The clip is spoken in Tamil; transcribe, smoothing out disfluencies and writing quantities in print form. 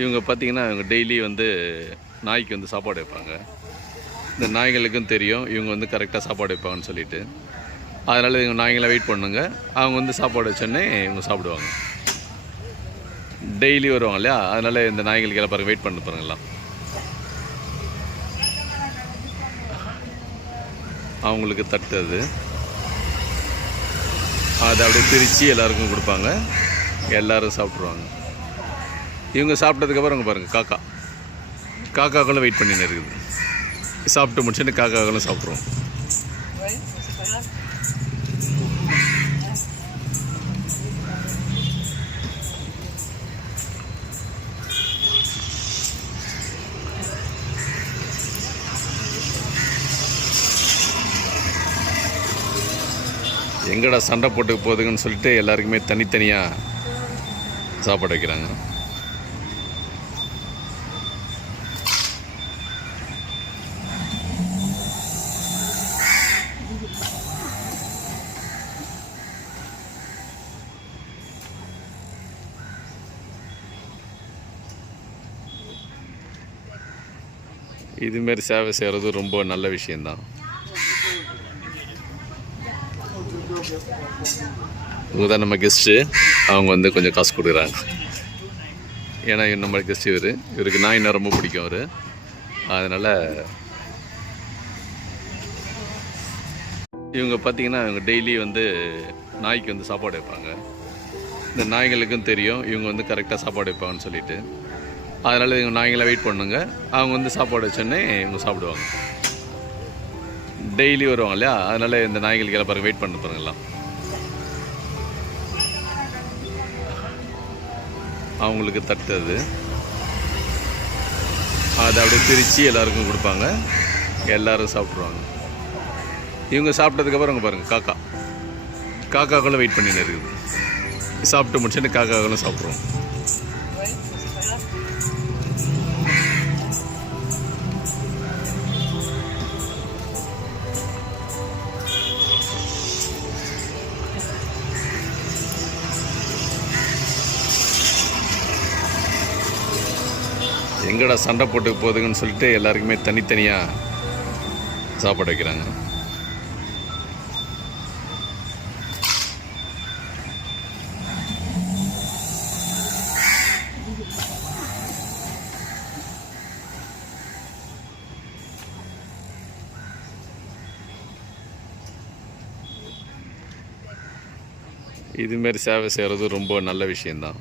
இவங்க பார்த்தீங்கன்னா, இவங்க டெய்லி வந்து நாய்க்கு வந்து சாப்பாடு வைப்பாங்க. இந்த நாய்களுக்கும் தெரியும், இவங்க வந்து கரெக்டாக சாப்பாடு வைப்பாங்கன்னு சொல்லிட்டு. அதனால் இவங்க நாய்ங்களாம் வெயிட் பண்ணுங்க. அவங்க வந்து சாப்பாடு வச்சோடனே இவங்க சாப்பிடுவாங்க. டெய்லி வருவாங்க இல்லையா? அதனால் இந்த நாய்களுக்கு எல்லாம் பாருங்கள், வெயிட் பண்ண பாருங்க எல்லாம். அவங்களுக்கு தட்டு அது. அதை அப்படியே பிரித்து எல்லாருக்கும் கொடுப்பாங்க. எல்லோரும் சாப்பிட்ருவாங்க. இவங்க சாப்பிட்டதுக்கப்புறம் அங்கே பாருங்கள், காக்காக்களும் வெயிட் பண்ணின்னு இருக்குது. சாப்பிட்டு முடிச்சுட்டு காக்காக்களும் சாப்பிட்ருவோம். எங்கடா சண்டை போட்டு போகுதுங்கன்னு சொல்லிட்டு எல்லாருக்குமே தனித்தனியாக சாப்பாடு வைக்கிறாங்க. இதுமாரி சேவை செய்கிறது ரொம்ப நல்ல விஷயந்தான். இவங்க தான் நம்ம கெஸ்ட்டு. அவங்க வந்து கொஞ்சம் காசு கொடுக்குறாங்க. ஏன்னா நம்ம கெஸ்ட் இவருக்கு நாய்னா ரொம்ப பிடிக்கும். அதனால் இவங்க பார்த்திங்கன்னா, இவங்க டெய்லி வந்து நாய்க்கு வந்து சாப்பாடு வைப்பாங்க. இந்த நாய்களுக்கும் தெரியும், இவங்க வந்து கரெக்டாக சாப்பாடு வைப்பாங்கன்னு சொல்லிட்டு. அதனால் இவங்க நாய்ங்களாம் வெயிட் பண்ணுங்க. அவங்க வந்து சாப்பாடு வச்சோடனே இவங்க சாப்பிடுவாங்க. டெய்லி வருவாங்க இல்லையா? அதனால் இந்த நாய்களுக்கு எல்லாம் பாருங்கள், வெயிட் பண்ண பாருங்க எல்லாம். அவங்களுக்கு தட்டு அது. அதை அப்படியே பிரித்து எல்லாருக்கும் கொடுப்பாங்க. எல்லோரும் சாப்பிட்ருவாங்க. இவங்க சாப்பிட்டதுக்கப்புறம் அங்கே பாருங்கள், காக்காக்களும் வெயிட் பண்ணின்னு இருக்குது. சாப்பிட்டு முடிச்சுட்டு காக்காக்களும் சாப்பிட்ருவோம். எங்கடா சண்டை போட்டு போகுதுங்கன்னு சொல்லிட்டு எல்லாருக்குமே தனித்தனியாக சாப்பாடு வைக்கிறாங்க. இதுமாரி சேவை செய்கிறது ரொம்ப நல்ல விஷயந்தான்.